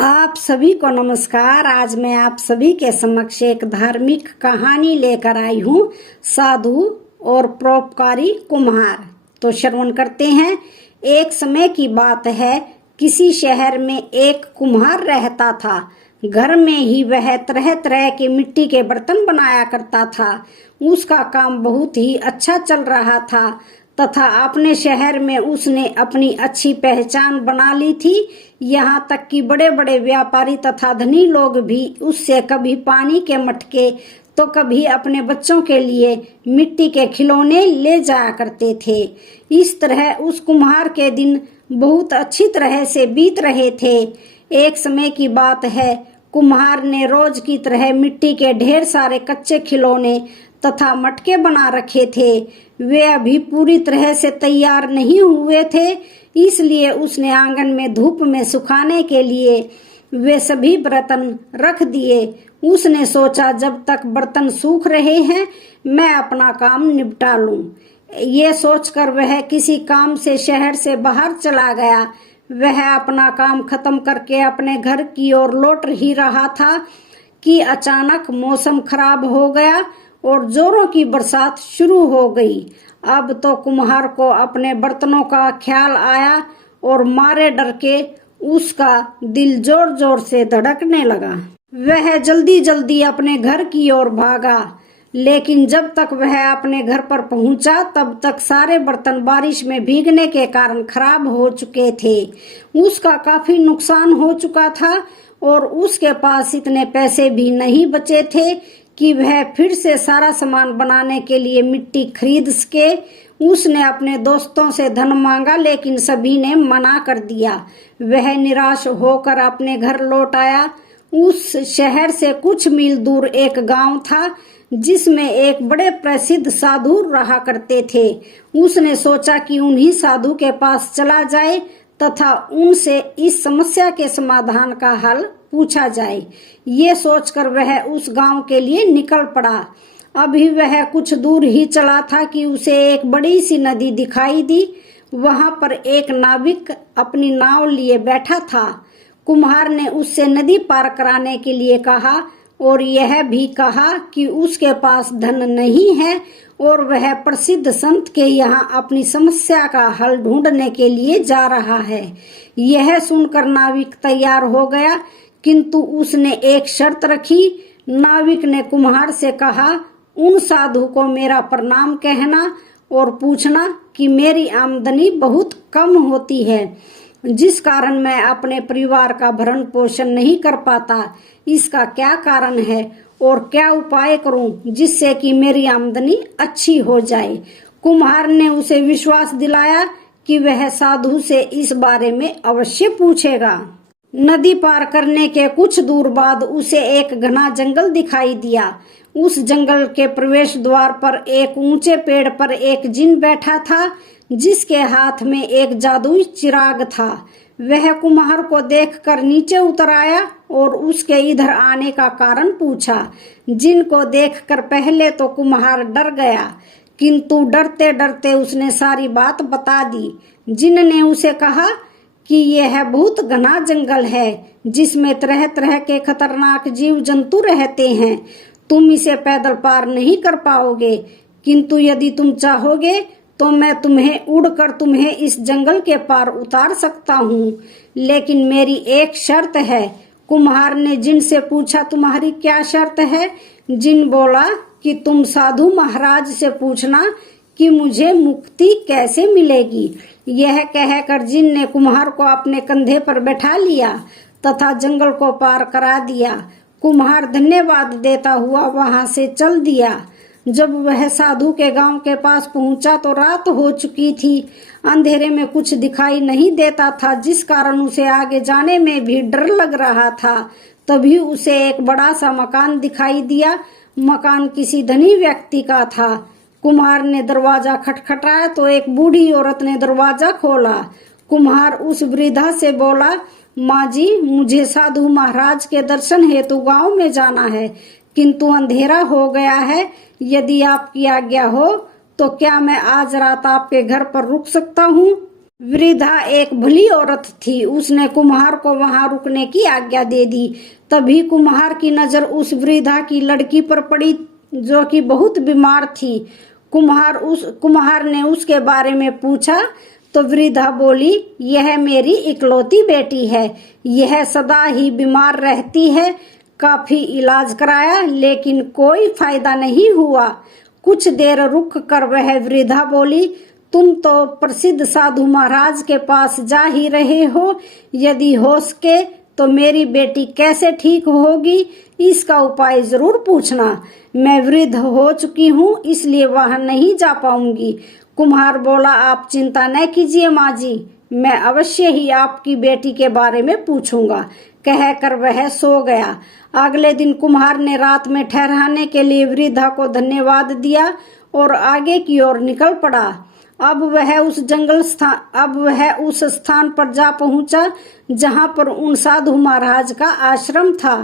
आप सभी को नमस्कार। आज मैं आप सभी के समक्ष एक धार्मिक कहानी लेकर आई हूँ, साधु और परोपकारी कुम्हार। तो श्रवण करते हैं। एक समय की बात है, किसी शहर में एक कुम्हार रहता था। घर में ही वह तरह तरह के मिट्टी के बर्तन बनाया करता था। उसका काम बहुत ही अच्छा चल रहा था तथा अपने शहर में उसने अपनी अच्छी पहचान बना ली थी। यहाँ तक कि बड़े बड़े व्यापारी तथा धनी लोग भी उससे कभी पानी के मटके तो कभी अपने बच्चों के लिए मिट्टी के खिलौने ले जाया करते थे। इस तरह उस कुम्हार के दिन बहुत अच्छी तरह से बीत रहे थे। एक समय की बात है, कुम्हार ने रोज की तरह मिट्टी के ढेर सारे कच्चे खिलौने तथा मटके बना रखे थे। वे अभी पूरी तरह से तैयार नहीं हुए थे, इसलिए उसने आंगन में धूप में सुखाने के लिए वे सभी बर्तन रख दिए। उसने सोचा, जब तक बर्तन सूख रहे हैं मैं अपना काम निपटा लूं। ये सोचकर वह किसी काम से शहर से बाहर चला गया। वह अपना काम खत्म करके अपने घर की ओर लौट ही रहा था कि अचानक मौसम खराब हो गया और जोरों की बरसात शुरू हो गई। अब तो कुम्हार को अपने बर्तनों का ख्याल आया और मारे डर के उसका दिल जोर जोर से धड़कने लगा। वह जल्दी जल्दी अपने घर की ओर भागा, लेकिन जब तक वह अपने घर पर पहुंचा तब तक सारे बर्तन बारिश में भीगने के कारण खराब हो चुके थे। उसका काफी नुकसान हो चुका था और उसके पास इतने पैसे भी नहीं बचे थे कि वह फिर से सारा सामान बनाने के लिए मिट्टी खरीद सके। उसने अपने दोस्तों से धन मांगा, लेकिन सभी ने मना कर दिया। वह निराश होकर अपने घर लौट आया। उस शहर से कुछ मील दूर एक गांव था जिसमें एक बड़े प्रसिद्ध साधु रहा करते थे। उसने सोचा कि उन्हीं साधु के पास चला जाए तथा उनसे इस समस्या के समाधान का हल पूछा जाए। ये सोचकर वह उस गांव के लिए निकल पड़ा। अभी वह कुछ दूर ही चला था कि उसे एक बड़ी सी नदी दिखाई दी। वहां पर एक नाविक अपनी नाव लिए बैठा था। कुम्हार ने उससे नदी पार कराने के लिए कहा और यह भी कहा कि उसके पास धन नहीं है और वह प्रसिद्ध संत के यहाँ अपनी समस्या का हल ढूंढने के लिए जा रहा है। यह सुनकर नाविक तैयार हो गया, किंतु उसने एक शर्त रखी। नाविक ने कुम्हार से कहा, उन साधु को मेरा प्रणाम कहना और पूछना कि मेरी आमदनी बहुत कम होती है, जिस कारण मैं अपने परिवार का भरण पोषण नहीं कर पाता। इसका क्या कारण है और क्या उपाय करूं जिससे कि मेरी आमदनी अच्छी हो जाए। कुम्हार ने उसे विश्वास दिलाया कि वह साधु से इस बारे में अवश्य पूछेगा। नदी पार करने के कुछ दूर बाद उसे एक घना जंगल दिखाई दिया। उस जंगल के प्रवेश द्वार पर एक ऊंचे पेड़ पर एक जिन बैठा था, जिसके हाथ में एक जादुई चिराग था। वह कुम्हार को देखकर नीचे उतर आया और उसके इधर आने का कारण पूछा। जिन को देखकर पहले तो कुम्हार डर गया, किंतु डरते डरते उसने सारी बात बता दी। जिन ने उसे कहा कि यह बहुत घना जंगल है जिसमें तरह तरह के खतरनाक जीव जंतु रहते हैं। तुम इसे पैदल पार नहीं कर पाओगे, किंतु यदि तुम चाहोगे तो मैं तुम्हें उड़कर तुम्हें इस जंगल के पार उतार सकता हूँ, लेकिन मेरी एक शर्त है। कुम्हार ने जिन से पूछा, तुम्हारी क्या शर्त है? जिन बोला कि तुम साधु महाराज से पूछना कि मुझे मुक्ति कैसे मिलेगी। यह कहकर जिन ने कुम्हार को अपने कंधे पर बैठा लिया तथा जंगल को पार करा दिया। कुम्हार धन्यवाद देता हुआ वहां से चल दिया। जब वह साधु के गांव के पास पहुंचा तो रात हो चुकी थी। अंधेरे में कुछ दिखाई नहीं देता था, जिस कारण उसे आगे जाने में भी डर लग रहा था। तभी उसे एक बड़ा सा मकान दिखाई दिया। मकान किसी धनी व्यक्ति का था। कुम्हार ने दरवाजा खटखटाया तो एक बूढ़ी औरत ने दरवाजा खोला। कुम्हार उस वृद्धा से बोला, माँ जी, मुझे साधु महाराज के दर्शन हेतु गांव में जाना है, किंतु अंधेरा हो गया है। यदि आपकी आज्ञा हो तो क्या मैं आज रात आपके घर पर रुक सकता हूँ? वृद्धा एक भली औरत थी। उसने कुम्हार को वहां रुकने की आज्ञा दे दी। तभी कुम्हार की नजर उस वृद्धा की लड़की पर पड़ी जो कि बहुत बीमार थी। कुम्हार ने उसके बारे में पूछा तो वृद्धा बोली, यह मेरी इकलौती बेटी है। यह सदा ही बीमार रहती है। काफी इलाज कराया लेकिन कोई फायदा नहीं हुआ। कुछ देर रुक कर वह वृद्धा बोली, तुम तो प्रसिद्ध साधु महाराज के पास जा ही रहे हो। यदि हो सके तो मेरी बेटी कैसे ठीक होगी इसका उपाय जरूर पूछना। मैं वृद्ध हो चुकी हूँ इसलिए वहां नहीं जा पाऊंगी। कुम्हार बोला, आप चिंता न कीजिए माँ जी, मैं अवश्य ही आपकी बेटी के बारे में पूछूंगा। कहकर वह सो गया। अगले दिन कुम्हार ने रात में ठहराने के लिए वृद्धा को धन्यवाद दिया और आगे की ओर निकल पड़ा। अब वह उस स्थान पर जा पहुंचा जहां पर उन साधु महाराज का आश्रम था।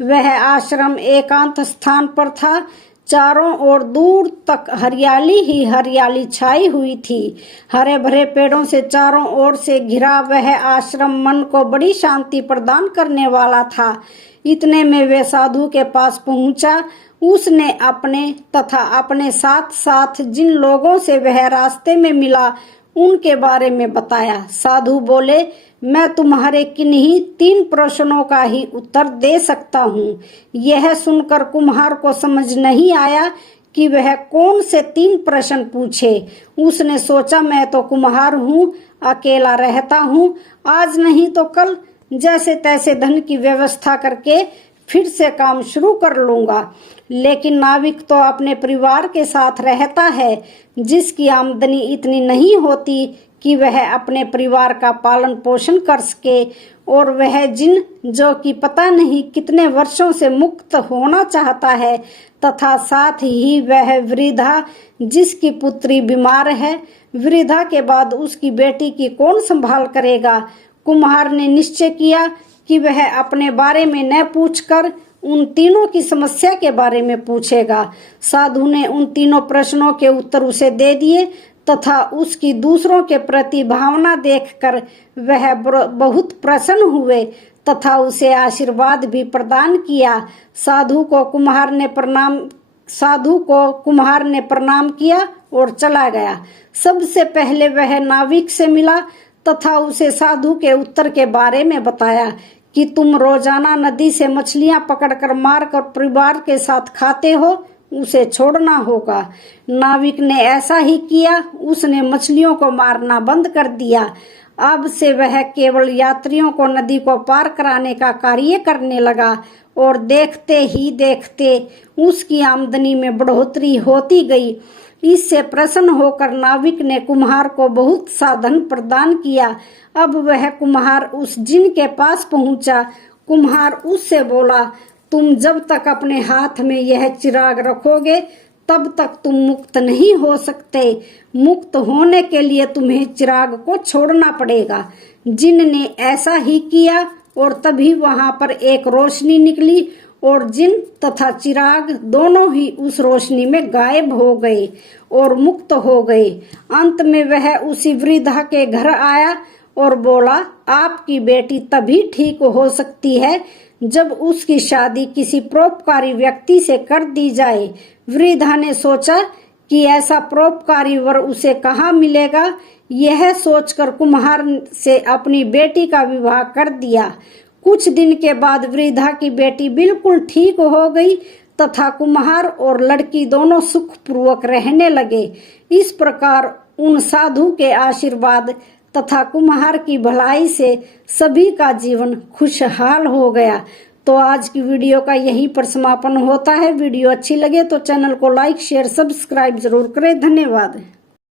वह आश्रम एकांत स्थान पर था। चारों ओर दूर तक हरियाली ही हरियाली छाई हुई थी। हरे भरे पेड़ों से चारों ओर से घिरा वह आश्रम मन को बड़ी शांति प्रदान करने वाला था। इतने में वे साधु के पास पहुंचा। उसने अपने तथा अपने साथ साथ जिन लोगों से वह रास्ते में मिला उनके बारे में बताया। साधु बोले, मैं तुम्हारे किन्हीं 3 प्रश्नों का ही उत्तर दे सकता हूँ। यह सुनकर कुम्हार को समझ नहीं आया कि वह कौन से 3 प्रश्न पूछे। उसने सोचा, मैं तो कुम्हार हूँ, अकेला रहता हूँ, आज नहीं तो कल जैसे तैसे धन की व्यवस्था करके फिर से काम शुरू कर लूंगा। लेकिन नाविक तो अपने परिवार के साथ रहता है जिसकी आमदनी इतनी नहीं होती कि वह अपने परिवार का पालन पोषण कर सके, और वह जिन जो कि पता नहीं कितने वर्षों से मुक्त होना चाहता है, तथा साथ ही वह वृद्धा जिसकी पुत्री बीमार है। वृद्धा के बाद उसकी बेटी की कौन संभाल करेगा। कुम्हार ने निश्चय किया कि वह अपने बारे में न पूछकर उन तीनों की समस्या के बारे में पूछेगा। साधु ने उन तीनों प्रश्नों के उत्तर उसे दे दिए तथा उसकी दूसरों के प्रति भावना देखकर वह बहुत प्रसन्न हुए तथा उसे आशीर्वाद भी प्रदान किया। साधु को कुम्हार ने प्रणाम किया और चला गया। सबसे पहले वह नाविक से मिला तथा उसे साधु के उत्तर के बारे में बताया कि तुम रोजाना नदी से मछलियां पकड़कर मारकर परिवार के साथ खाते हो, उसे छोड़ना होगा। नाविक ने ऐसा ही किया। उसने मछलियों को मारना बंद कर दिया। अब से वह केवल यात्रियों को नदी को पार कराने का कार्य करने लगा और देखते ही देखते उसकी आमदनी में बढ़ोतरी होती गई। इससे प्रसन्न होकर नाविक ने कुम्हार को बहुत सा धन प्रदान किया। अब वह कुम्हार उस जिन के पास पहुंचा। कुम्हार उससे बोला, तुम जब तक अपने हाथ में यह चिराग रखोगे तब तक तुम मुक्त नहीं हो सकते। मुक्त होने के लिए तुम्हें चिराग को छोड़ना पड़ेगा। जिन ने ऐसा ही किया और तभी वहां पर एक रोशनी निकली और जिन तथा चिराग दोनों ही उस रोशनी में गायब हो गए और मुक्त हो गए। अंत में वह उसी वृद्धा के घर आया और बोला, आपकी बेटी तभी ठीक हो सकती है जब उसकी शादी किसी परोपकारी व्यक्ति से कर दी जाए। वृद्धा ने सोचा कि ऐसा परोपकारी वर उसे कहाँ मिलेगा। यह सोचकर कुम्हार से अपनी बेटी का विवाह कर दिया। कुछ दिन के बाद वृद्धा की बेटी बिल्कुल ठीक हो गई तथा कुम्हार और लड़की दोनों सुखपूर्वक रहने लगे। इस प्रकार उन साधु के आशीर्वाद तथा कुम्हार की भलाई से सभी का जीवन खुशहाल हो गया। तो आज की वीडियो का यहीं पर समापन होता है। वीडियो अच्छी लगे तो चैनल को लाइक शेयर सब्सक्राइब जरूर करें। धन्यवाद।